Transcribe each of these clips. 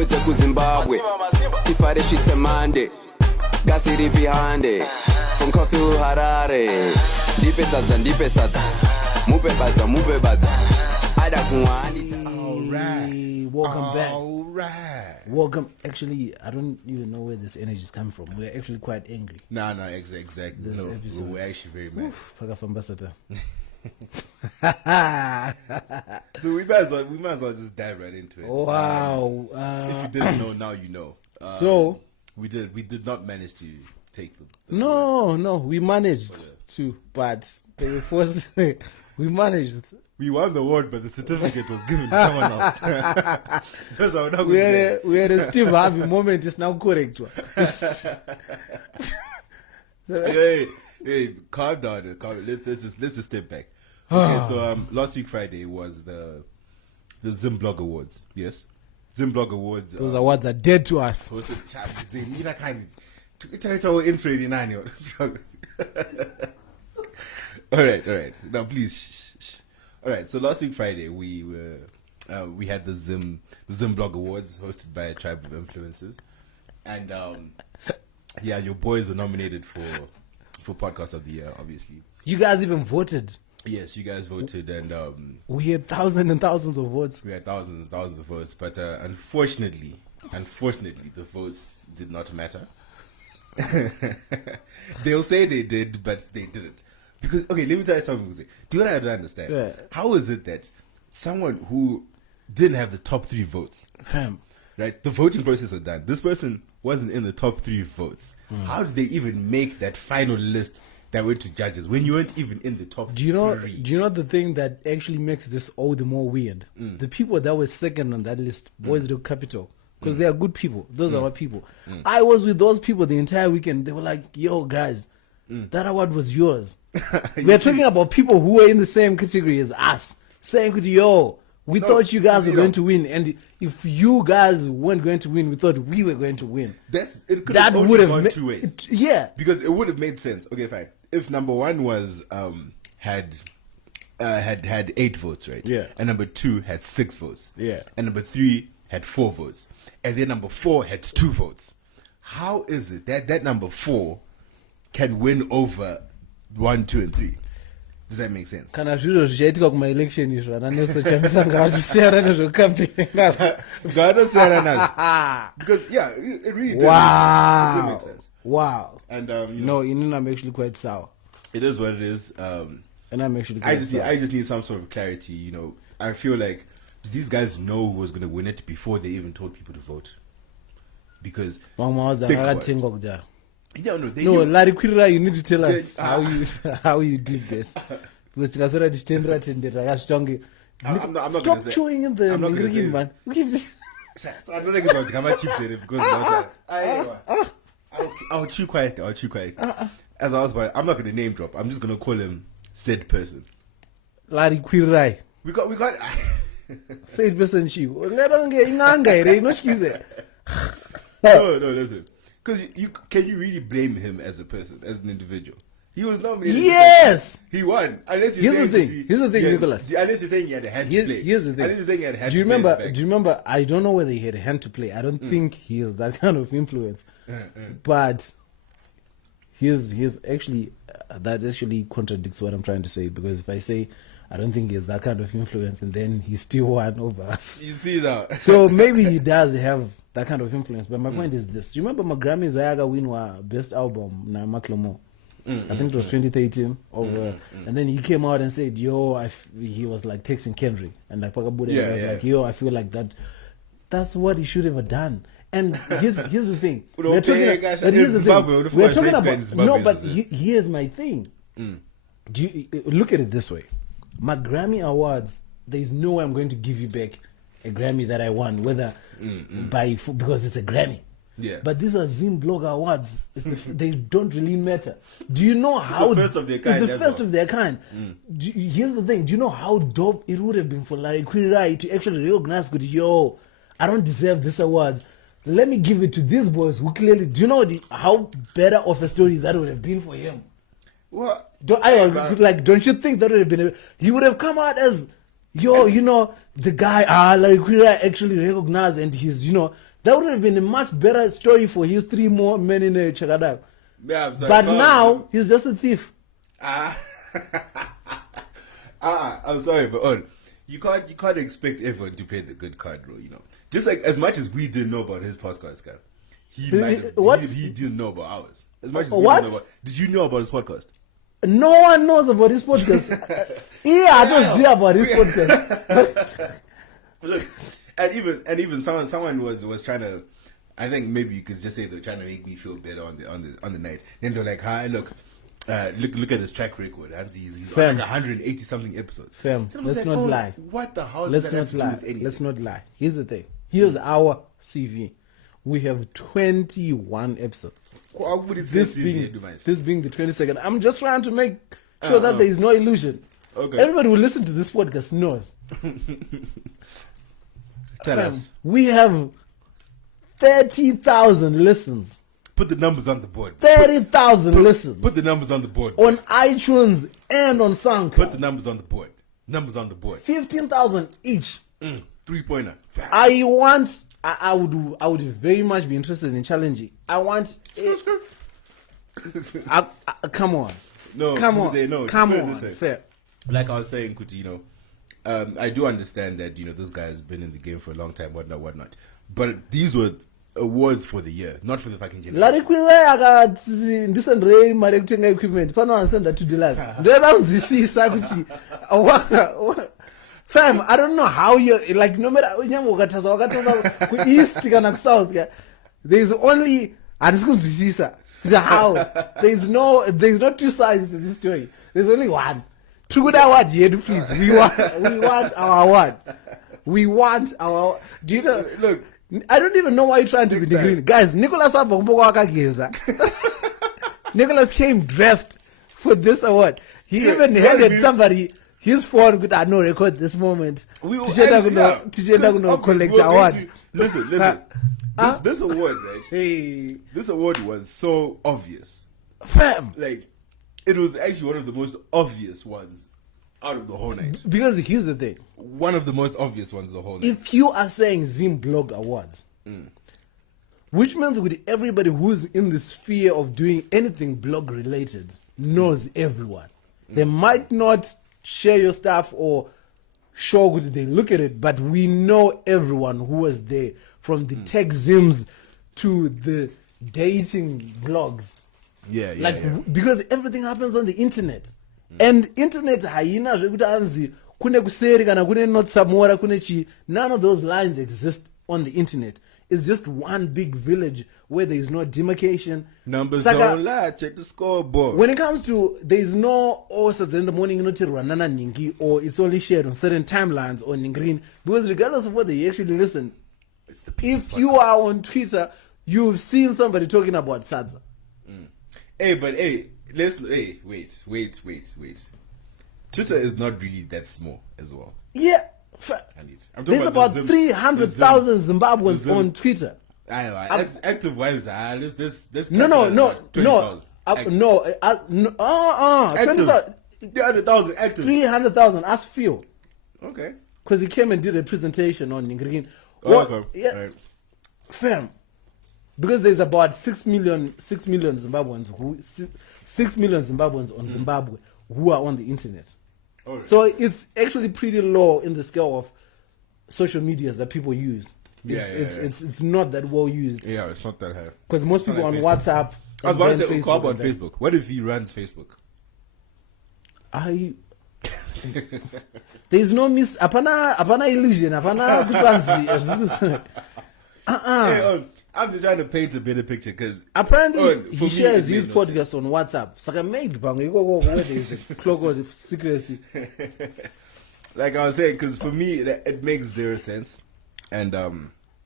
boys are Zimbabwe. Tifare shit Monday. Gasiri behind it. From Kotu Harare. Dipe Sadza. Mube badza. Ada Kumwani. Welcome back. All right. Welcome. Actually, I don't even know where this energy is coming from. We're actually quite angry. No, exactly. This episode. We're actually very mad. So we might as well just dive right into it. Wow. If you didn't know, now you know. So we did not manage to take them. No, we managed to, but they were forced. We managed. We won the award, but the certificate was given to someone else. That's what we're not we had a Steve Harvey moment. It's now correct. Hey, calm down. Let's just step back. Okay, so last week Friday was the ZimBlog Awards. Yes, ZimBlog Awards. Those awards are dead to us. All right. Now, please. Shh. All right. So last week Friday we had the ZimBlog Awards hosted by a tribe of influencers, and your boys were nominated for Podcast of the Year. Obviously, you guys even voted. Yes, you guys voted, and we had thousands and thousands of votes. We had thousands and thousands of votes, but unfortunately, the votes did not matter. They'll say they did, but they didn't. Because, okay, let me tell you something. Do you know what I don't understand? Yeah. How is it that someone who didn't have the top 3 votes, right? The voting process was done. This person wasn't in the top 3 votes. How did they even make that final list that went to judges when you weren't even in the top 3? Do you know the thing that actually makes this all the more weird? The people that were second on that list, Boys Do Capital, because they are good people. Those are our people. I was with those people the entire weekend. They were like, yo, guys, that award was yours. We are talking about people who were in the same category as us, saying, yo, we thought you guys were going to win. And if you guys weren't going to win, we thought we were going to win. That would have gone 2 ways. Yeah. Because it would have made sense. Okay, fine. If number 1 was had 8 votes, right? Yeah. And number 2 had 6 votes. Yeah. And number 3 had 4 votes. And then number 4 had 2 votes. How is it that number 4 can win over 1, 2, and 3? Does that make sense? Kana zviro zvichaitika kuma election izvo anosochambisa ngavachisiyana nezvekucampaign because it really did make sense. Wow. And no, I'm actually quite sour. It is what it is. And I'm actually I just need some sort of clarity. I feel like, do these guys know who was going to win it before they even told people to vote? Because Larry Quirra, you need to tell us how you did this. Because I'm not stop chewing in the man. I don't think it's about how much chips it because I'll chew quiet. As I was about, I'm not going to name drop. I'm just going to call him said person. Larry Quirra. We got said person. No, listen. Because can you really blame him as a person, as an individual? He was nominated. Yes! He won. Here's the thing, Nicholas. Unless you're saying he had a hand to play. Here's the thing. Unless you're saying he had a hand do you to remember, play. Do you remember, I don't know whether he had a hand to play. I don't think he is that kind of influence. But here's actually, that actually contradicts what I'm trying to say. Because if I say, I don't think he has that kind of influence, and then he still won over us. You see that? So maybe he does have that kind of influence. But my point is this. You remember my Grammys Ayaga win best album na Maklomo? I think it was 2013 and then he came out and said, he was like texting Kendrick and like Pakabuda was like, I feel like that's what he should have done. And here's the thing. We're talking about no, but here's my thing. Do you look at it this way? My Grammy Awards, there's no way I'm going to give you back a Grammy that I won, whether because it's a Grammy. Yeah. But these are ZimBlog Awards. They don't really matter. Do you know how... It's the first of their kind. It's the first of their kind. Here's the thing. Do you know how dope it would have been for Larry Quirra to actually recognize, I don't deserve this award. Let me give it to these boys who clearly... Do you know how better of a story that would have been for him? What? Don't you think that would have been... He would have come out as... the guy, Larry Quirra actually recognized and he's, That would have been a much better story for his 3 more men in a Chagadak. Yeah, I'm sorry. But now he's just a thief. I'm sorry, but you can't expect everyone to play the good card role, you know. Just like as much as we didn't know about his podcast, guy, he didn't know about ours. As much as we didn't know about. Did you know about his podcast? No one knows about his podcast. I don't see about his podcast. Look, and even someone was trying to. I think maybe you could just say they're trying to make me feel better on the night. Then they're like, "Hi, look at his track record, and he's on like 180 something episodes." Fam, let's not lie. What the hell? Let's not lie. Let's not lie. Here's the thing. Here's our CV. We have 21 episodes. This being the 22nd. I'm just trying to make sure that there is no illusion. Okay. Everybody who listens to this podcast knows. Tell us. We have 30,000 listens. Put the numbers on the board. 30,000 listens. Put the numbers on the board. On iTunes and on SoundCloud. Put the numbers on the board. Numbers on the board. 15,000 each. 3-pointer. I would very much be interested in challenging. I want. Come on. No. Come on. No, come on. Fair. Like I was saying, Kuti, you know, I do understand that, you know, this guy has been in the game for a long time, whatnot. But these were awards for the year, not for the fucking generation. Equipment. Fam, I don't know how you're like, no matter east to south, there's only how there's no two sides to this story. There's only one. True that word, please. We want our award. We want our. Do you know? Look, I don't even know why you're trying to be the green. Guys, Nicholas Nicholas came dressed for this award. He even handed somebody his phone with no record this moment. Collect award. Listen. This award, right? Hey, this award was so obvious. Fam. Like, it was actually one of the most obvious ones out of the whole night. Because here's the thing. One of the most obvious ones of the whole night. If you are saying Zim Blog Awards, which means with everybody who's in the sphere of doing anything blog related knows everyone. They might not share your stuff or show good they look at it, but we know everyone who was there, from the tech Zims to the dating blogs. Yeah. Because everything happens on the internet. And internet haina zvekuti anzi kune kuseri kana kune not samora kune chi. None of those lines exist on the internet. It's just one big village where there is no demarcation. Numbers don't lie. Check the scoreboard. When it comes to, there is no Sadza in the morning ningi, or it's only shared on certain timelines or in green. Because regardless of whether you actually listen, if you are on Twitter, you've seen somebody talking about Sadza. Wait. Twitter is not really that small as well. Yeah. There's about 300,000 Zimbabweans on Twitter. Active wise, this. No. 300,000 active. 300,000 as few. Okay. Because he came and did a presentation on Ningrin. Okay. Yeah. Right. Fam. Because there's about 6 million Zimbabweans on Zimbabwe who are on the internet. Right. So it's actually pretty low in the scale of social medias that people use. It's not that well used. Yeah, it's not that high. Because most people on Facebook. WhatsApp. I was about to say, how about Facebook? What if he runs Facebook? There's no apana illusion, apana kutwanzi. Hey, I'm just trying to paint a better picture because apparently he shares his podcast on WhatsApp. So maybe where there is a cloak of secrecy. Like I was saying, because for me it makes zero sense, and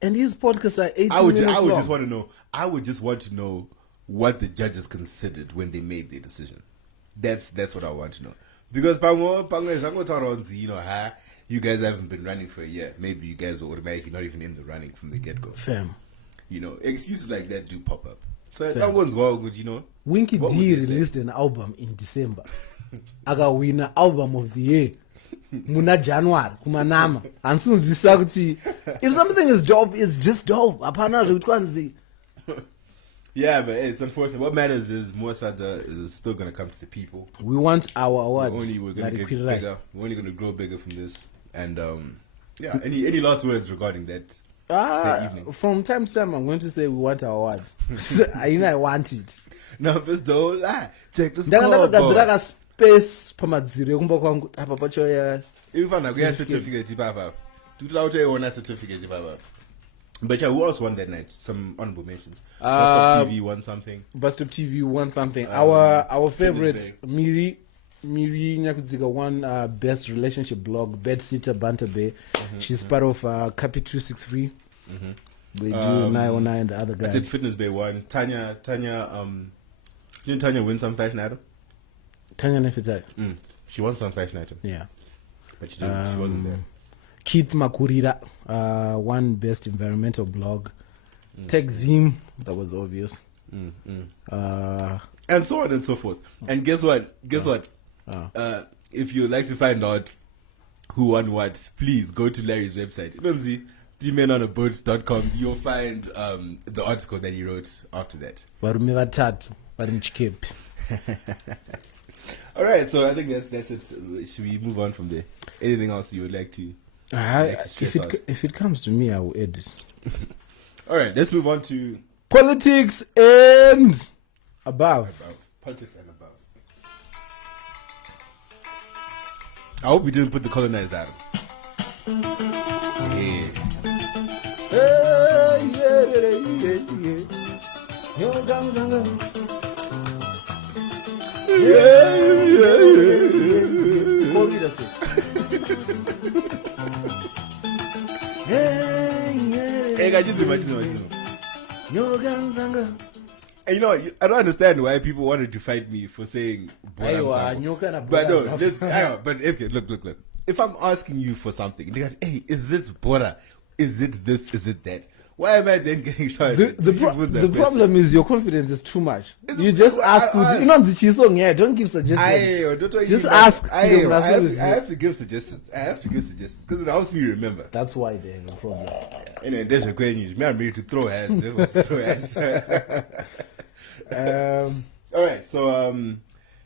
his podcasts are 18 I would long. just want to know. I would just want to know what the judges considered when they made their decision. That's what I want to know. Because you know, you guys haven't been running for a year. Maybe you guys are automatically not even in the running from the get go. Fam. You know, excuses like that do pop up. So that one's well good, you know. Winky D released an album in December. Aga winner album of the year. muna January kumanama ansunzisa kuti if something is dope it's just dope apana zvekuti kwanzi. Yeah, but it's unfortunate. What matters is more Sadza is still going to come to the people. We want our awards. We're going to get bigger. We're only going to grow bigger from this. And yeah, any last words regarding that evening? From time to time, I'm going to say we want our award. I want it. No, but don't lie. Check the score. That's space pamadziro kumba kwangu apa pacho ya. If I have certificate, papa. Certificate, papa. But yeah, who else won that night? Some honorable mentions. Bustop TV won something. Bustop TV won something. Our favorite Miri Nyakudzika won best relationship blog, Bedsitter Banter Bay. She's part of Capi 263. They do 909 and the other guys. I said Fitness Bay won. Tanya didn't Tanya win some fashion item? Tanya Nefitai. She won some fashion item. Yeah. But she wasn't there. Keith Makurira won best environmental blog. Tech Zim, that was obvious. And so on and so forth. And guess what? If you'd like to find out who won what, please go to Larry's website. You don't see themenonaboat.com. You'll find the article that he wrote after that. All right, so I think that's it. Should we move on from there? Anything else you would like to? If it comes to me, I will edit. All right, let's move on to politics and above. Politics and above. I hope we didn't put the colonized down. And you know, I don't understand why people wanted to fight me for saying but no, but okay, look. If I'm asking you for something, you guys, hey, is this Bora? Is it this? Is it that? Why am I then getting charged? The problem is your confidence is too much. You just ask. Don't give suggestions. Just ask. I have to give suggestions. Because it helps me remember. That's why they have a problem. Anyway, there's a great news. I'm ready to throw hands. All right, so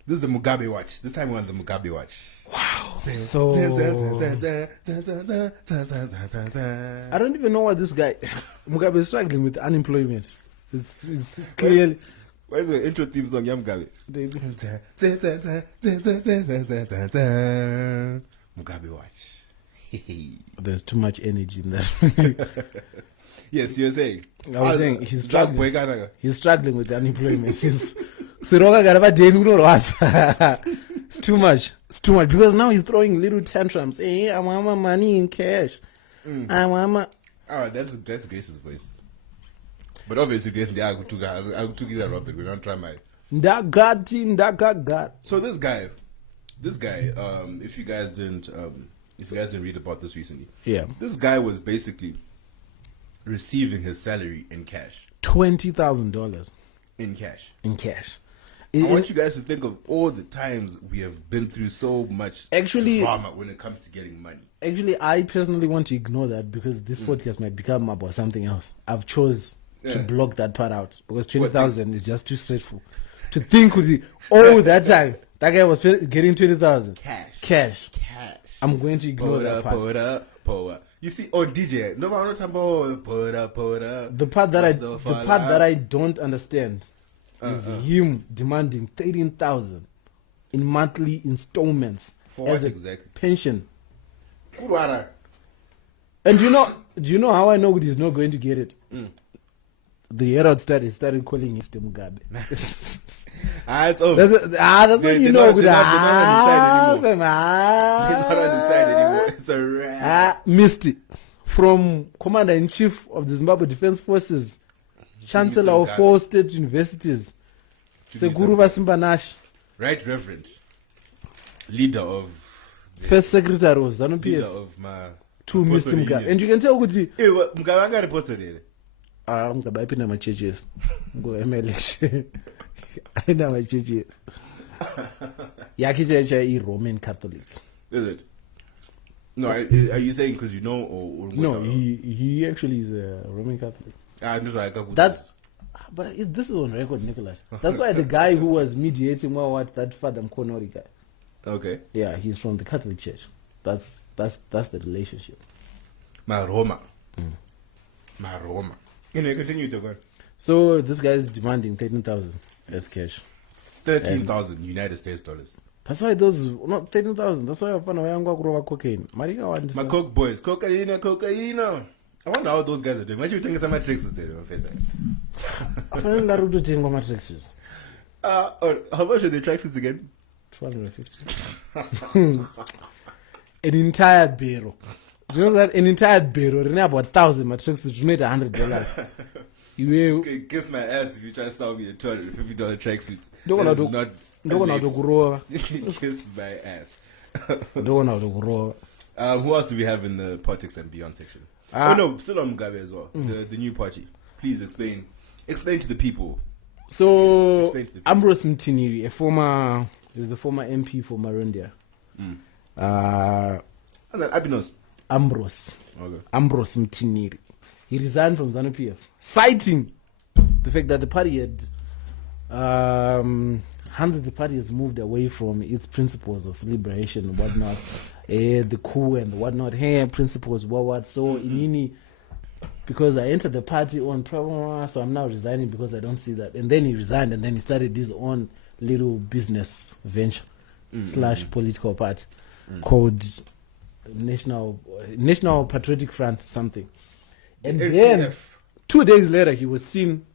this is the Mugabe watch. This time we're on the Mugabe watch. Wow. So I don't even know what this guy Mugabe is struggling with unemployment. It's clearly. Where's the intro theme song? Mugabe watch. There's too much energy in that. Yes, you're saying. I was saying he's struggling. He's struggling with the unemployment since. It's too much. It's too much because now he's throwing little tantrums. Hey, I want my money in cash. I want my. Oh, that's Grace's voice. But obviously, Grace, I took it that Robert. We're not trying my. So this guy, if you guys didn't read about this recently, yeah, this guy was basically receiving his salary in cash. $20,000 in cash. I want you guys to think of all the times we have been through so much drama when it comes to getting money. Actually, I personally want to ignore that because this podcast might become about something else. I've chose to block that part out because 20,000 is just too straightful. To think that time that guy was getting 20,000 cash. I'm going to ignore that part. You see, on DJ, no, I'm not talking about the part that I don't understand. Is him demanding 13,000 in monthly installments for as what exactly? Pension. And do you know how I know he's not going to get it? The Herald started calling him Mugabe. It's over. That's when you know. They're not on the side anymore. It's a wrap. Misty, from Commander-in-Chief of the Zimbabwe Defense Forces, Chancellor of 4 state universities, Seguru Vasimbanash, Right Reverend, leader of First Secretary of ZANU-PF, leader of my to Mr. Mugabe. And you can tell Kuti Mugabe got reported. Mugabe I pin my churches. Go MLH. I know my churches. Yakichecha is Roman Catholic. Is it? No, are you saying because you know or No, he actually is a Roman Catholic. Just like That, but this is on record, Nicholas. That's why the guy who was mediating that Father Mkonori guy. Okay. Yeah, he's from the Catholic Church. That's the relationship. My Roma. Continue to go. So this guy is demanding 13,000 as cash. 13,000 United States dollars. That's why those not 13,000. That's why I found out cocaine. My coke boys, cocaine. I wonder how those guys are doing. What you think is my tricks today on Facebook? I found out to take my tricks. How much are the tracksuits again? 250. An entire barrel. Do you know that an entire barrel? It's about 1,000 matrix. You need $100. Okay, kiss my ass if you try to sell me a $250 tracksuit. Don't want to grow. Kiss my ass. Don't want to grow. Who else do we have in the politics and beyond section? No, still on Mugabe as well. The new party. Please explain to the people. So Ambrose Mtiniri, is the former MP for Marundia. How's that? Abinos? Ambrose. Okay. Ambrose Mtiniri. He resigned from ZANU-PF, citing the fact that the party had the party has moved away from its principles of liberation and whatnot, the coup and whatnot, principles, what. So Inini, because I entered the party on so I'm now resigning because I don't see that. And then he resigned, and then he started his own little business venture / political party called National Patriotic Front something. And then 2 days later, he was seen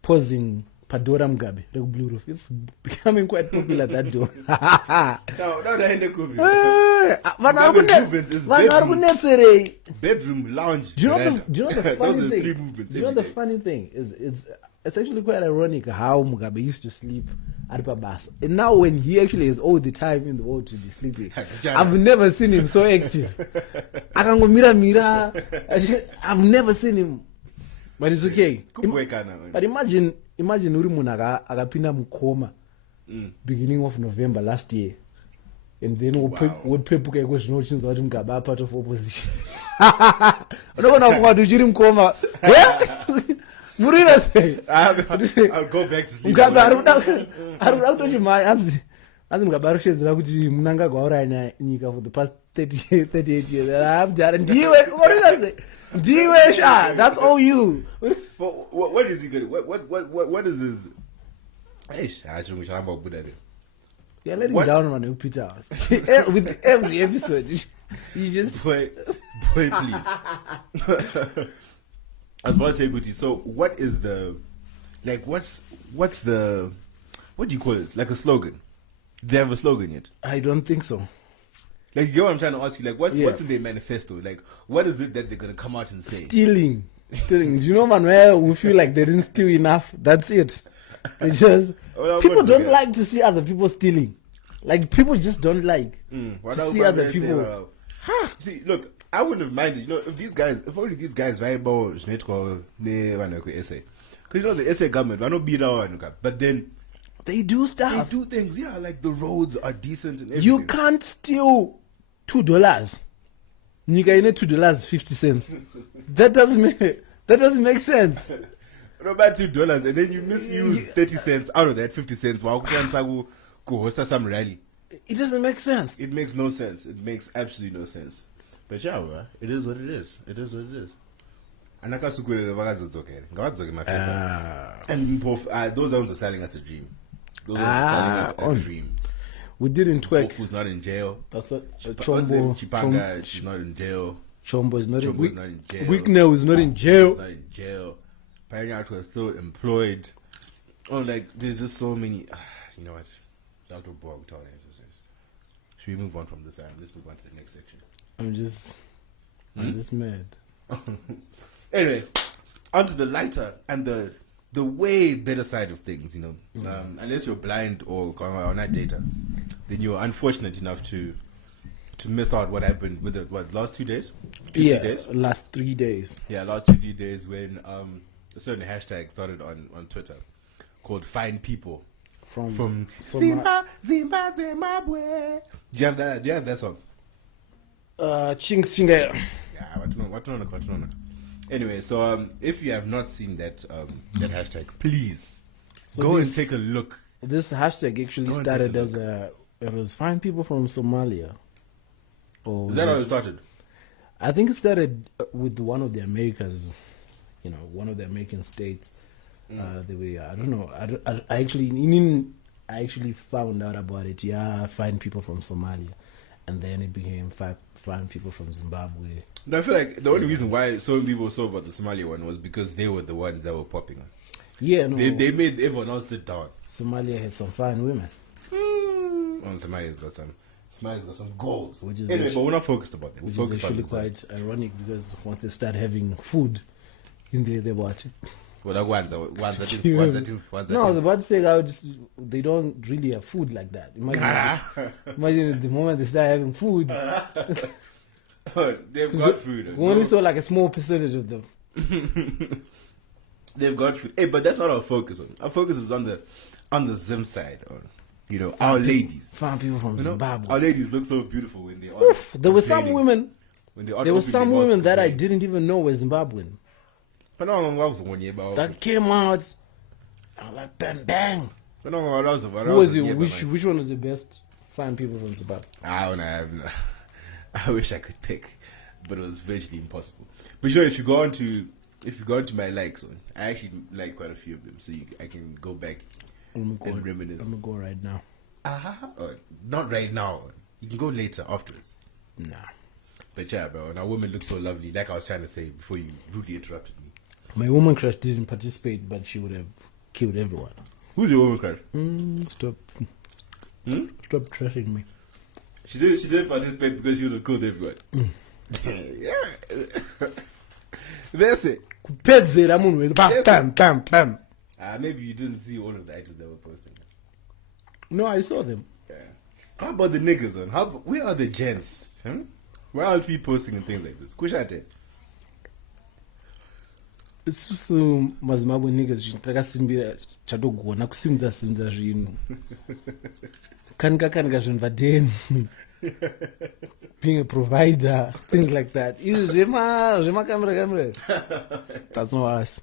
posing Padora Mugabe, Blue Roof. It's becoming quite popular, that door. No, the end of bedroom, lounge. Do you know the funny Those are thing? 3 movements. Do you know the funny thing is it's actually quite ironic how Mugabe used to sleep at Babas. And now when he actually has all the time in the world to be sleeping, I've never seen him so active. I've never seen him. But it's okay. But imagine uri munhu akapinda mukoma beginning of November last year. And then wopepuka iko zvinochinzwa kuti Mugabe are part of opposition. Unogona kukwati uchiri mukoma. Murira sei? I'll go back to sleep. Mugabe arikuda kutochimhanya anzi Mugabe arikushedzera kuti munanga gwauraya nyika for the past 38 years. Ndiwe murira sei? Ndiwe sha, that's all you. But what is he good? What is his? You're letting down on Peter House. With every episode, you just boy, please. I was about to say, Guti. So, what is the what's the what do you call it? Like a slogan? Do they have a slogan yet? I don't think so. Like, you know what I'm trying to ask you? Like, what's in their manifesto? Like, what is it that they're gonna come out and say? Stealing. Do you know, man, where we feel like they didn't steal enough? That's it. It's just people don't like to see other people stealing. Like, people just don't like to see other people. See, look, I wouldn't have minded. You know, if only these guys viable, essay. Because you know the essay government, I don't beat our, but then they do stuff. They do things, yeah. Like the roads are decent and everything. You can't steal $2. Nika ine $2.50. That doesn't make sense. What about $2 and then you misuse 30 cents out of that 50 cents while go host some rally? It doesn't make sense. It makes no sense. It makes absolutely no sense. But yeah, it is what it is. It is what it is. And I can't my face. And those ones are selling us a dream. Those ones are selling us a dream. We didn't twerk. Who's not in jail. That's what Chipanga, she's not in jail. Chombo is not in jail. Wicknell is not in jail. Not in jail. Pioneer was still employed. Oh, like there's just so many. You know what? Dr. Borg, should we move on from this? Let's move on to the next section. I'm just mad. Anyway, onto the lighter and the way better side of things. You know, unless you're blind or on that data, then you're unfortunate enough to miss out what happened with the last 2 days. 3 days? Last 3 days. Yeah, last 2-3 days when a certain hashtag started on Twitter called "Find People" from Zimbabwe. Do you have that song? Chinga. Yeah, what on. Anyway, so if you have not seen that that hashtag, please go and take a look. This hashtag actually started as it was find people from Somalia. Is that how it started? I think it started with one of the Americas, one of the American states. They were, I don't know. I actually found out about it. Yeah, find people from Somalia, and then it became find people from Zimbabwe. No, I feel like the only reason why so many people saw about the Somalia one was because they were the ones that were popping on. Yeah, no. They made everyone else sit down. Somalia has some fine women. Somalia's got some gold. But we're not focused about that. Which is actually quite ironic because once they start having food, they watch it. Well, No, I was about to say they don't really have food like that. Imagine the moment they start having food. They've got food. We only saw like a small percentage of them. They've got food. Hey, but that's not our focus. Our focus is on the Zim side. Our ladies. Find people from Zimbabwe. Our ladies look so beautiful when they are. There were some women. There were some women that I didn't even know were Zimbabwean. But that came out. I was like, bang, bang. Who was which one was the best find people from Zimbabwe? I wish I could pick, but it was virtually impossible. But if you go onto my likes, I actually like quite a few of them, so I can go back and reminisce. I'm gonna go right now. Not right now. You can go later afterwards. Nah. But yeah, bro, our women look so lovely. Like I was trying to say before you rudely interrupted me. My woman crush didn't participate, but she would have killed everyone. Who's your woman crush? Stop trashing me. She didn't participate because she would have killed everyone. Yeah. That's it. Bam. Maybe you didn't see all of the items that were posting. No, I saw them. Yeah. How about the niggas, where are the gents? Why aren't we posting and things like this? Kushate. It's just Mazimbabwe niggas takasimbira chatogona kusimudza zvinhu kanika zvinhu vadeni being a provider, things like that. Camera. That's not us.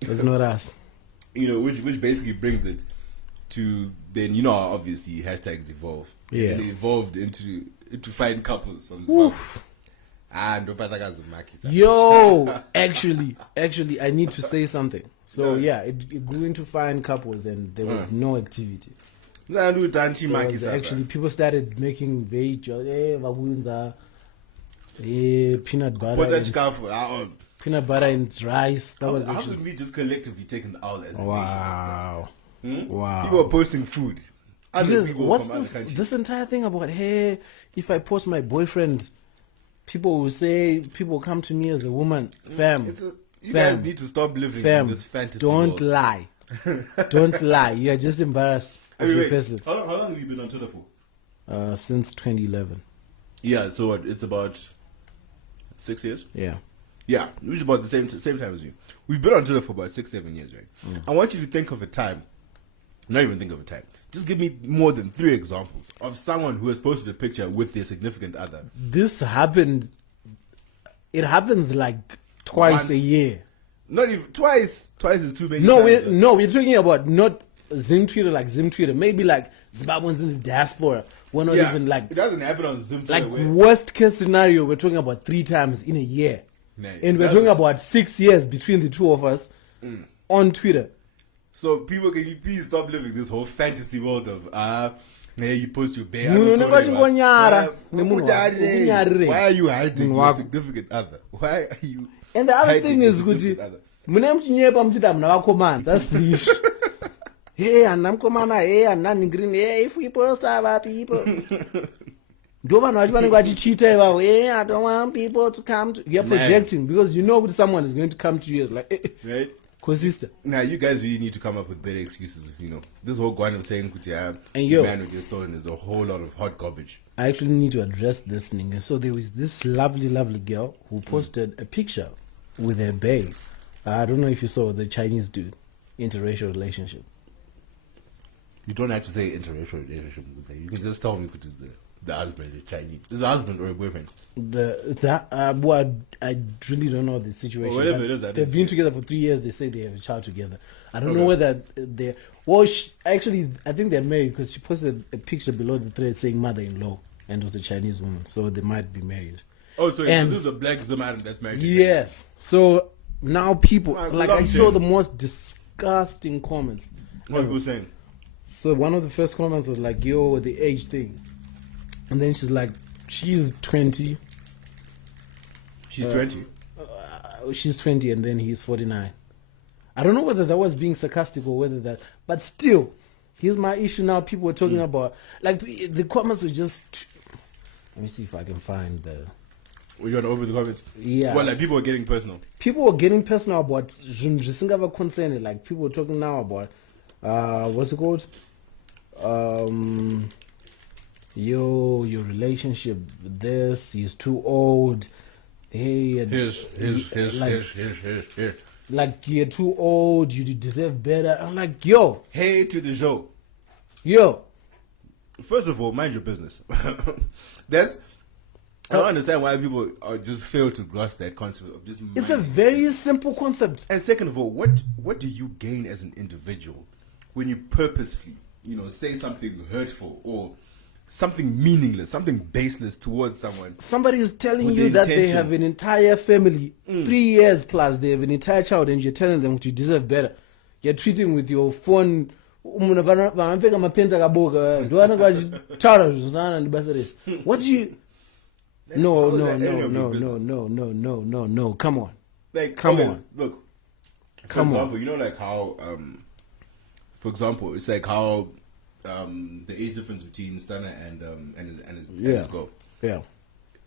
That's not us. Which basically brings it to then obviously hashtags evolve. Yeah. And it evolved into find couples from Zimbabwe. Yo, actually, I need to say something. So yeah, it grew into fine couples, and there was no activity. Actually, people started making very peanut butter and rice. That was how could we just collectively taken the owl as a wow. nation? Wow. People are posting food. Because what's this entire thing about, hey, if I post my boyfriend, people will say, people come to me as a woman. You guys need to stop living in this fantasy Don't world. lie. Don't lie. You're just embarrassed of your person. How long have you been on Twitter for? Since 2011. Yeah, so it's about 6 years? Yeah. Yeah, which is about the same time as you. We've been on Twitter for about 6-7 years, right? I want you to think of a time, not even think of a time, just give me more than 3 examples of someone who has posted a picture with their significant other. This happened, it happens like twice Once. a year. Not even twice. Twice is too many. We're talking about not Zim Twitter. Maybe like Zimbabweans in the diaspora. We're not even like. It doesn't happen on Zim Like Twitter. worst case scenario, we're talking about 3 times in a year, and we're talking about 6 years between the two of us on Twitter. So people, can you please stop living this whole fantasy world of hey, you post your bear. Why are you hiding your significant other? Why are you? And the other thing is, that's the issue. Hey, and I'm coming. Hey, and I'm green. Hey, if we post our people, I don't want people to come to. You're projecting because you know someone is going to come to you like, right? Sister. Now you guys really need to come up with better excuses. This whole Guanam saying man with your stolen is a whole lot of hot garbage. I actually need to address this thing. So there was this lovely girl who posted a picture with her babe. I don't know if you saw the Chinese dude, interracial relationship. You don't have to say interracial relationship. You can just tell me The husband is Chinese. Is it a husband or a boyfriend? Well, I really don't know the situation. Well, whatever but it is, I they've didn't been see together for 3 years. They say they have a child together. I don't know Okay. whether they're. Well, actually, I think they're married because she posted a picture below the thread saying mother-in-law, and it was a Chinese woman, so they might be married. Oh, so And- this is a black Zimmerman that's married to Yes. So now people I like I love saw them. the most disgusting comments. Chinese. What people saying? So one of the first comments was like, "Yo, the age thing," and then she's like, "She's 20." She's 20. She's 20 and then he's 49. I don't know whether that was being sarcastic or whether that, but still, here's my issue now. People were talking about, like, the comments were just. Let me see if I can find the. Were you want to open the comments? Yeah. Well, like people were getting personal. People were getting personal about concern. Like people were talking now about, what's it called? Your relationship. This he's too old. Hey, Here's. like you're too old. You deserve better. I'm like, yo. Hey to the show. First of all, mind your business. I don't understand why people are just fail to grasp that concept of just. It's a very simple concept. And second of all, what do you gain as an individual when you purposefully, say something hurtful or something meaningless, something baseless towards someone? Somebody is telling With you the that they intention. have an entire family, 3 years plus, they have an entire child, and you're telling them you deserve better. You're treating with your phone. What do you? No. How is that any of your business? No. Come on. Like, Come okay, on. Look, for Come example, on. you know, like how, for example, it's like how the age difference between Stunner and his girl. Yeah.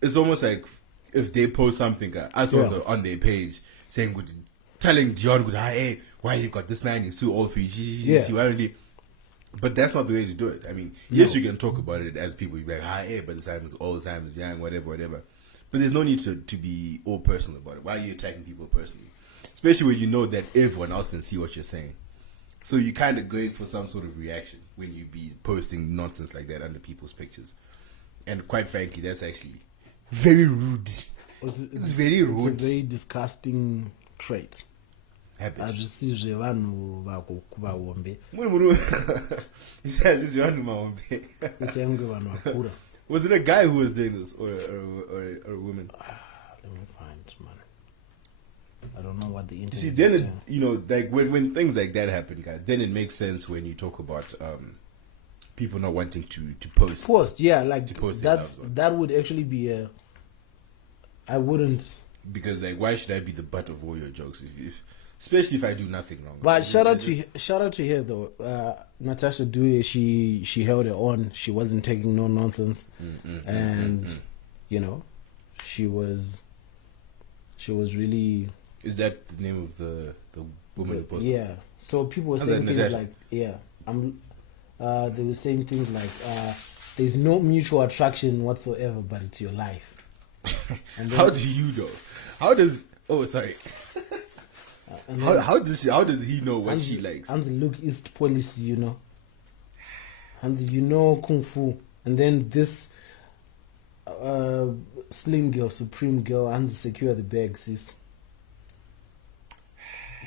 It's almost like if they post something, I saw it on their page saying, telling Dion, hey, why you got this man? He's too old for you. Yeah. But that's not the way to do it. I mean, yes, you can talk about it as people. You're like, hey, but the time is old, time is young, whatever. But there's no need to be all personal about it. Why are you attacking people personally? Especially when you know that everyone else can see what you're saying. So you're kind of going for some sort of reaction when you be posting nonsense like that under people's pictures. And quite frankly, that's actually very rude. It's very rude. It's a very disgusting trait. Habits. Azvisizve vanhu vaombe He said, "This is your mom." kuti yange vanhu vakura. Was it a guy who was doing this, or a woman? Let me find, man. I don't know what the internet. See, is then doing. like when things like that happen, guys, then it makes sense when you talk about people not wanting to post. Yeah, like to post their loved ones. that would actually be I wouldn't. Because like, why should I be the butt of all your jokes if especially if I do nothing wrong? But shout out to her though. Natasha Dewey, she held it on. She wasn't taking no nonsense, and she was really. Is that the name of the woman who posted? Yeah. So people were How's saying that, things Natasha? like, they were saying things like, there's no mutual attraction whatsoever, but it's your life. And then, How do you know? How does? Oh, sorry. and then How does he know what she likes? Hans look East policy, Hans, kung fu, and then this slim girl, supreme girl, Hans secure the bag, sis.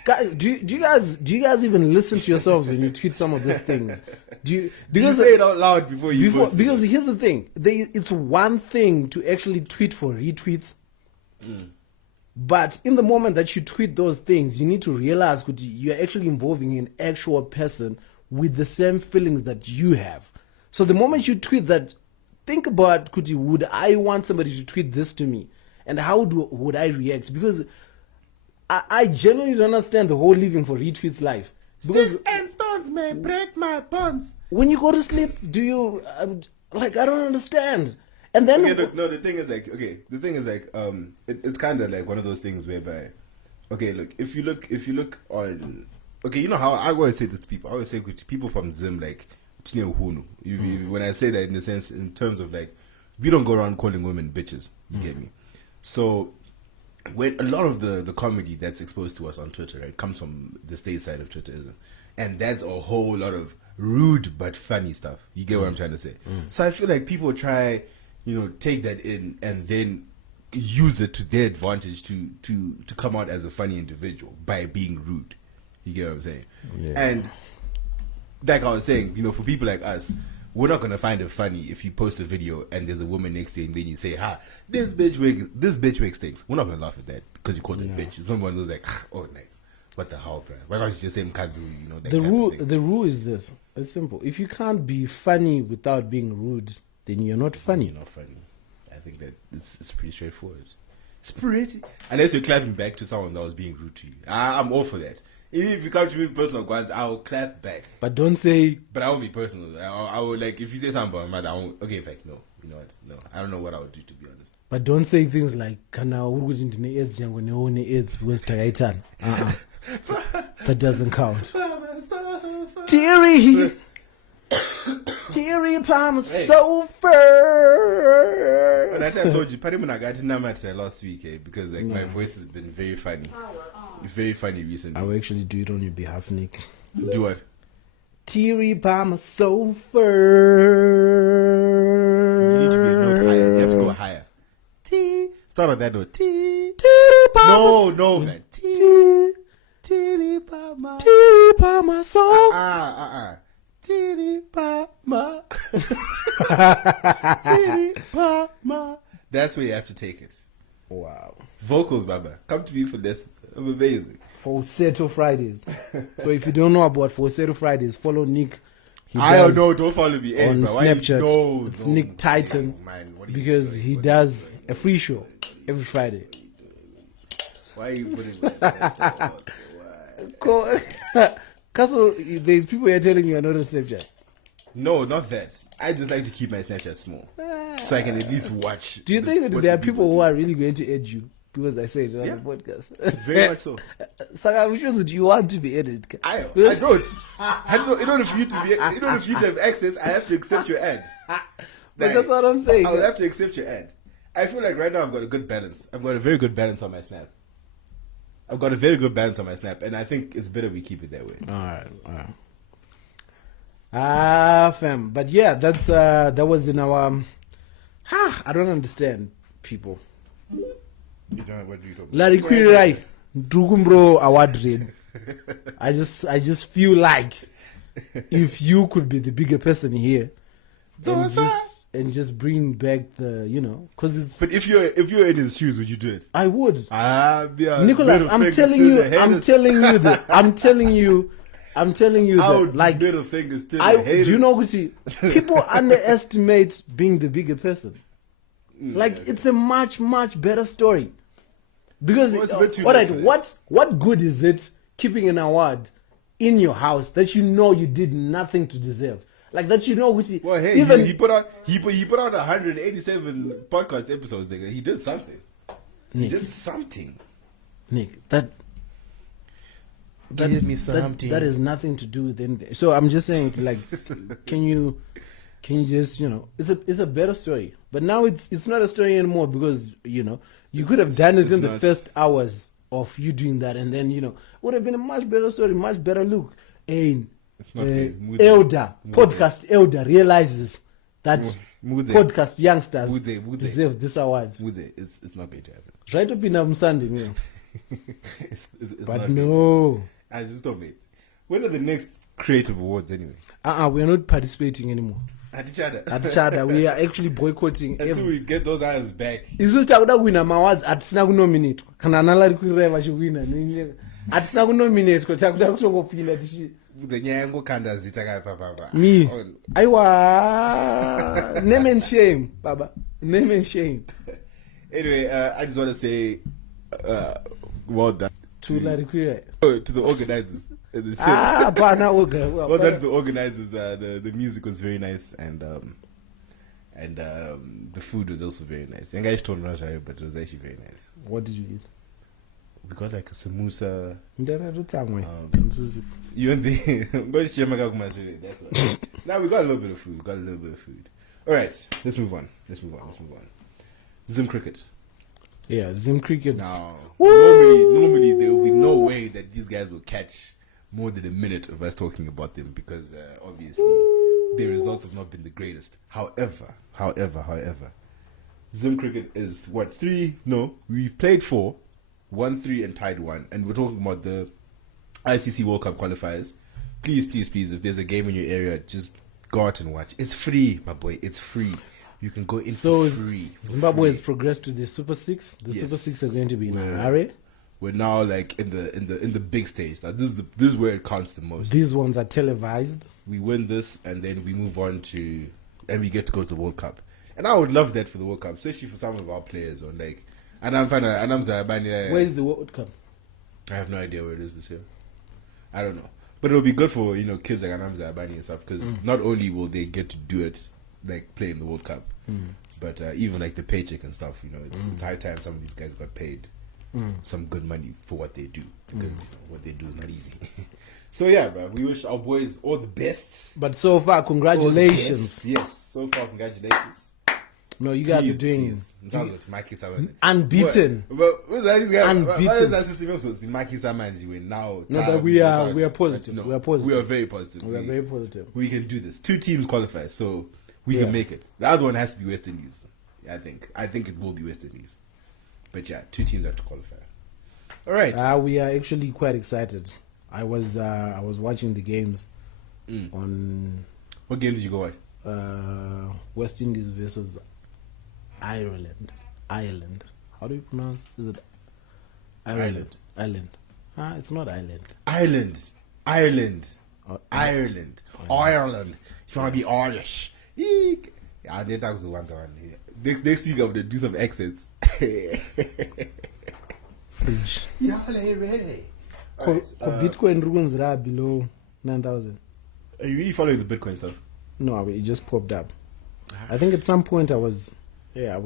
Guys, do you guys even listen to yourselves when you tweet some of these things? Do you Because say it out loud before you post it? because here's the thing, it's one thing to actually tweet for retweets, but in the moment that you tweet those things, you need to realize that you're actually involving an actual person with the same feelings that you have. So the moment you tweet that, think about, Kuti, would I want somebody to tweet this to me, and how would I react? Because I genuinely don't understand the whole living for retweets life. Because Sticks and stones may break my bones. when you go to sleep, do you I don't understand. And then Okay, look, no, the thing is like, it's kind of like one of those things whereby, okay, look, if you look on, okay, you know how I always say this to people. I always say to people from Zim, like, when I say that in the sense, in terms of like, we don't go around calling women bitches. You get me? So when a lot of the comedy that's exposed to us on Twitter, right, comes from the state side of Twitter, isn't it? And that's a whole lot of rude but funny stuff. You get what I'm trying to say? So I feel like people try, take that in and then use it to their advantage to come out as a funny individual by being rude. You get what I'm saying? Yeah. And like I was saying, for people like us, we're not gonna find it funny if you post a video and there's a woman next to you and then you say, "Ha, this bitch wig stinks." We're not gonna laugh at that because you called it bitch. It's gonna be one of those like, "Oh, like, what the hell, bro? Why can't you just say Mkazu?" That The rule is this. It's simple. If you can't be funny without being rude, then you're not funny. You're not funny. I think that it's pretty straightforward. It's pretty. Unless you're clapping back to someone that was being rude to you. I'm all for that. Even if you come to me with personal guns, I'll clap back. But don't say. But I won't be personal. I will, like, if you say something about my mother, I won't. Okay, in fact, no. You know what? No. I don't know what I would do, to be honest. But don't say things like, "Kana urikuti ndine AIDS yangu neone AIDS because takaitana." That doesn't count. Teary palm so fur. And I told you, Paddy I got Namata last week, because like my voice has been very funny. Very funny recently. I will actually do it on your behalf, Nick. Do what? Teary palm so You need to be a note higher. You have to go higher. T. Start on that note. T. No, man. T. Teary palm. Teary palm so. Teary palm. Teary palm. That's where you have to take it. Wow. Vocals, Baba. Come to me for this. I'm amazing. Falsetto Fridays. So if you don't know about Falsetto Fridays, follow Nick. I don't know. Don't follow me on Snapchat. It's no, Nick Titan, man, because he does a free show every Friday. Why are you putting that? Castle, there's people here telling you you're not on Snapchat. No, not that. I just like to keep my Snapchat small, so I can at least watch. Do you think that there are people who are really going to add you because I said it on the podcast? Very much so. Saka, which is, do you want to be added? I don't. In order for you to have access, I have to accept your ad. But that's what I'm saying. I would have to accept your ad. I feel like right now I've got a good balance. I've got a very good balance on my Snap. And I think it's better we keep it that way. All right. Fam. But yeah, that was in our. I don't understand people. You don't know what you talking about. Larry Quirai, Drugumbro award read. I just feel like if you could be the bigger person here, and just bring back the, because it's. But if you're in his shoes, would you do it? I would. Yeah, Nicholas, I'm telling you that, like, middle fingers to do you know, Gucci, people underestimate being the bigger person. Like, it's a much, much better story. Because, all right, what good is it keeping an award in your house that you know you did nothing to deserve? Like, that, Gucci. Well, hey, even he put out 187 podcast episodes. Nigga. He did something. Nick, that give me something. That is nothing to do with anything. So I'm just saying, like, can you just, it's a better story. But now it's not a story anymore because, you could have done it in the first hours of you doing that, and then, would have been a much better story, much better look. And podcast elder realizes that podcast youngsters deserve this award. It's not going to happen. Right up in Sunday, it's but no. I just don't wait. When are the next creative awards anyway? We are not participating anymore. At each other. We are actually boycotting until we get those irons back. Isusu takuda kuwina mawards atisina kunominatwa kana analari kuireva chiwina atisina kunominatwa takuda kutongopinda tichi nyaya yangokanda zita kai papa. Me. Aiwa. Name and shame, Baba. Name and shame. Anyway, I just want to say well done to the organizers. Well done to the organizers. The music was very nice, and the food was also very nice. And guys told Russia, but it was actually very nice. What did you eat? We got like a samosa. You and the that's what. Now we got a little bit of food. All right, let's move on. Zim cricket. Yeah, Zim Cricket. Now, normally there will be no way that these guys will catch more than a minute of us talking about them because obviously their results have not been the greatest. However, Zim Cricket is what 3? No, we've played 4, won 3 and tied 1, and we're talking about the ICC World Cup qualifiers. Please, if there's a game in your area, just go out and watch. It's free, my boy. It's free. You can go in for free. Zimbabwe has progressed to the Super 6. The Super 6 are going to be in Harare. We're now like in the big stage. Like, this is where it counts the most. These ones are televised. We win this, and then we move on and we get to go to the World Cup. And I would love that for the World Cup, especially for some of our players. Or like, where is the World Cup? I have no idea where it is this year. I don't know, but it'll be good for kids like Anamza Abani and stuff because not only will they get to do it, like play in the World Cup, but even like the paycheck and stuff. It's high time some of these guys got paid some good money for what they do because what they do is not easy. So yeah, bro, we wish our boys all the best. But so far, congratulations. Yes, so far, congratulations. No, you guys are doing unbeaten. Unbeaten. No, but we are positive. No, we are positive. We are very positive. We are very positive. We can do this. 2 teams qualify, so we can make it. The other one has to be West Indies. I think it will be West Indies. But yeah, 2 teams have to qualify. All right. We are actually quite excited. I was watching the games on. What game did you go watch? West Indies versus Ireland. How do you pronounce? Is it Ireland? It's not Ireland. Ireland. Ireland. If you want to be Irish. Yeah, they talk to one. Next week I'm gonna do some accents. Fridge. Yeah, ready. Bitcoin ruins are below 9,000. Are you really following the Bitcoin stuff? No, it just popped up. I think at some point I was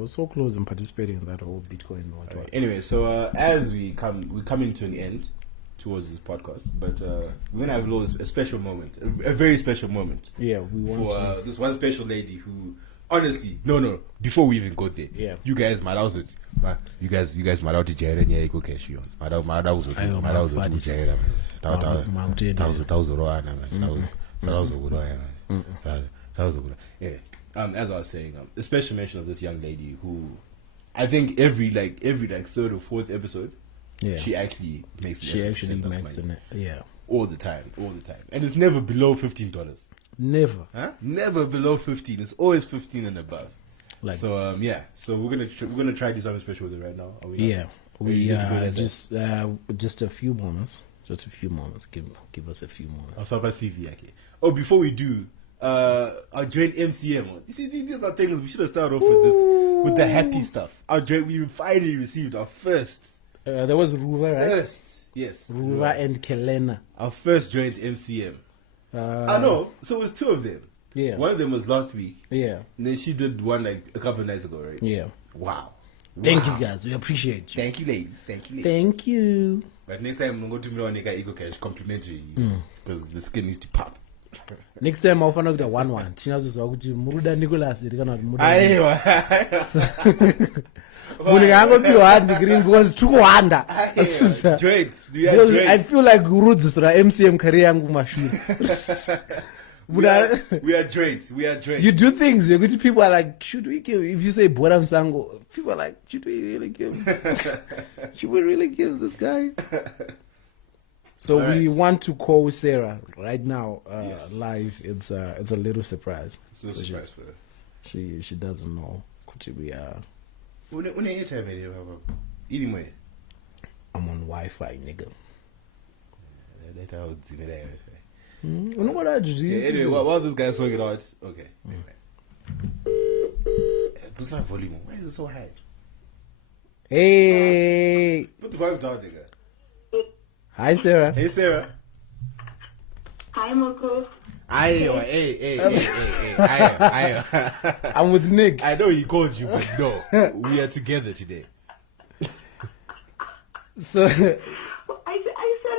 so close in participating in that whole Bitcoin. Right. Anyway, so as we're coming to an end towards this podcast, but we're gonna have a special moment, a very special moment. Yeah, we want for this one special lady who, honestly, no. Before we even go there, you guys might also, you guys might out to jail and yeah, go cash you. As I was saying, a special mention of this young lady who, I think every third or fourth episode, she actually makes money. All the time, and it's never below $15. Never below 15. It's always 15 and above. So we're gonna try to do something special with it right now. Just a few moments. Just a few moments. Give us a few moments. I'll start by CV. Okay. Oh, before we do, our joint MCM. You see, these are things we should have started off with this, with the happy stuff. We finally received our first. There was Ruva, right? First, yes. Ruva and Kelena. Our first joint MCM. No, so it was 2 of them. Yeah. One of them was last week. Yeah. And then she did one like a couple of nights ago, right? Yeah. Wow. Thank you guys. We appreciate you. Thank you, ladies. Tthank you. But next time I'm going to do me Ego Cash complimentary because the skin needs to pop. Next time I'll find out the 1-1. Tinazozwa kuti Muruda Nicholas irikana kuti Muruda. Aiwa. Munhu angopiwa hard degree because tukuhanda. Joints. Do you have joints? I feel like kurudzisira MCM career yangu kumashure. We are joints. You do things. People are like, should we give? If you say Bora Msango, people are like, should we really give? Should we really give this guy? So we want to call Sarah right now live. It's a little surprise. It's a surprise for her. She doesn't know. We are. Anyway, I'm on Wi-Fi, nigga. Anyway, while this guy's talking out, okay. It's not volume. Why is it so high? Hey. Put the volume down, nigga. Hi, Sarah. Hey, Sarah. Hi, Moko. Hey. I'm with Nick. I know he called you, but no, we are together today. So I said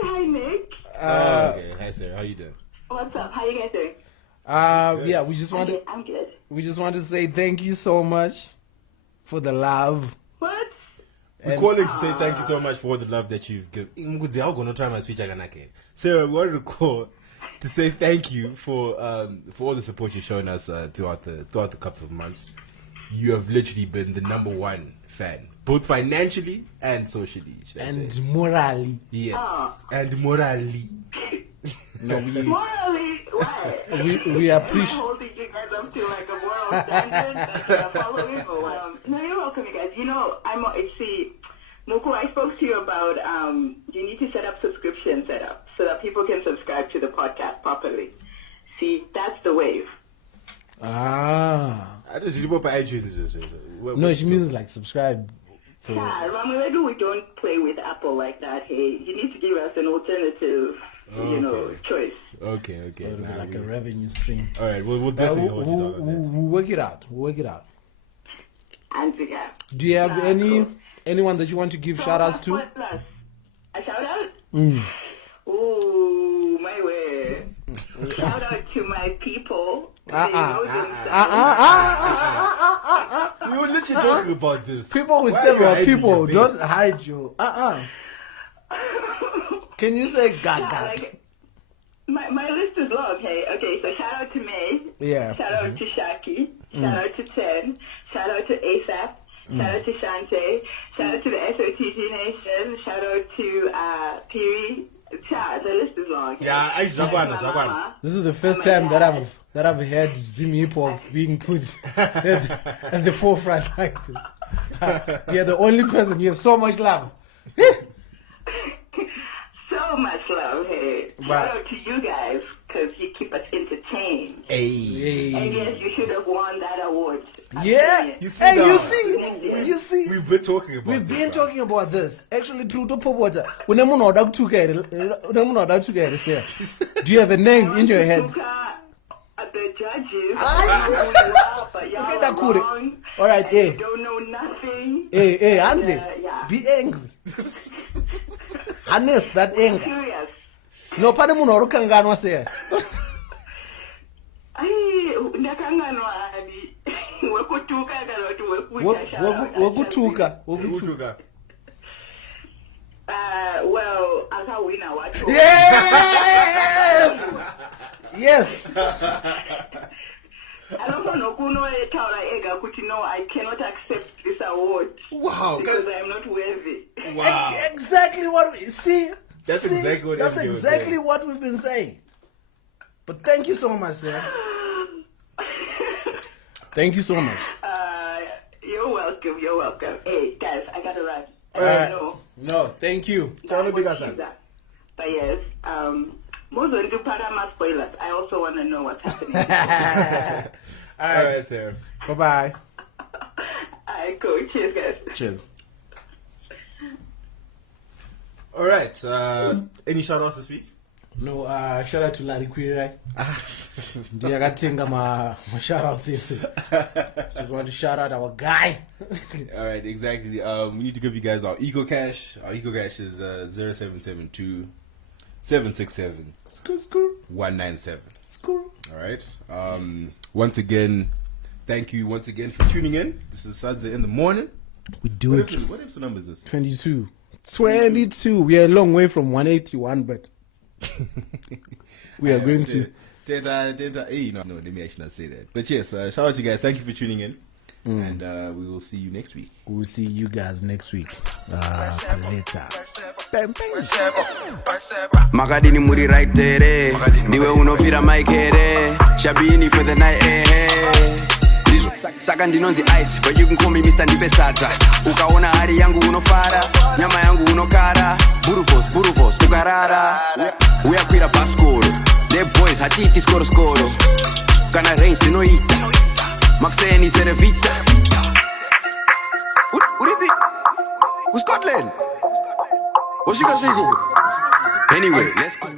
hi, Nick. Okay. Hi, Sarah. How you doing? What's up? How you guys doing? Yeah, we just want to. I'm good. We just want to say thank you so much for the love. What? We're calling to say thank you so much for all the love that you've given. I'm going to try my speech again. Sarah, we wanted to call to say thank you for all the support you've shown us throughout the couple of months. You have literally been the number one fan, both financially and socially. And morally. Yes, and morally. No, Morally, why? we appreciate. Holding you guys up to like a moral standard that you're following or what? No, you're welcome, you guys. You know, Moko, I spoke to you about you need to set up subscription setup so that people can subscribe to the podcast properly. See, that's the wave. Ah. I just No, she means like subscribe. For... Yeah, maybe we don't play with Apple like that. Hey, you need to give us an alternative, choice. Okay. So like a revenue stream. All right, we'll definitely we'll work it out. And again. Do you have anyone that you want to give shout outs to? A shout out? Ooh, my way. Shout out to my people. We were literally talking about this. People with several people, don't hide you. Can you say gaga? Like, my list is long, hey? Okay, so shout out to May. Yeah. Shout out to Shaki. Shout out to Ten. Shout out to ASAP. Shout out to Shante. Shout out to the SOTG Nation. Shout out to Piri. The list is long. Okay? Yeah, This is the first time that I've heard Zim Hip Hop being put at the forefront like this. You're the only person. You have so much love. So much love, hey. Shout out to you guys, because you keep us entertained. Hey. And yes, you should have won that award. Yeah. You see. We've been talking about We've this. been talking about this. Actually, true to Popota. Do you have a name in your head? The judges. Okay, wrong, all right, you don't know nothing. Hey, Andy, Yeah. be angry. Harness that anger. Serious. No, pane munhu wari kukanganwa sei. Ndakanganwa ani. Wekutuka kana kuti wekuita. Wekutuka. Well, akawina wacho. Yes. I don't know no, I cannot accept this award. Wow. Because I'm not worthy. Wow. Exactly what we see. That's exactly what we've been saying. But thank you so much, sir. Thank you so much. You're welcome. Hey, guys, I gotta run. No, thank you. But yes, more than do Panama spoilers, I also want to know what's happening. All right, Sarah. Bye-bye. All right, cool. Cheers, guys. Cheers. All right. Any shout-outs this week? No, shout out to Larry Query. Ndiyakatenga ma shout outs yesterday. Just want to shout out our guy. All right, exactly. We need to give you guys our Eco Cash. Our Eco Cash is 0772 767 197. All right. Once again, thank you once again for tuning in. This is Sadza in the morning. We do it. What episode number is this? 22. We are a long way from 181, but we are going to. No, let me actually not say that. But yes, shout out to you guys. Thank you for tuning in. And we will see you next week. We'll see you guys next week. Later. Makadini muri right there. Niwe unofira maikere. Shabini for the night. Saka ndinonzi ice, but you can call me Mr. Ndipe Sadza. Ukaona hari yangu unofara, nyama yangu unokara. Burufos, ukarara. We are queer baskoro. The boys hatiti skoro. Kana range dinoita. Maxeni serevita. Uripi? Scotland. What's you gonna say, Google? Anyway, let's go.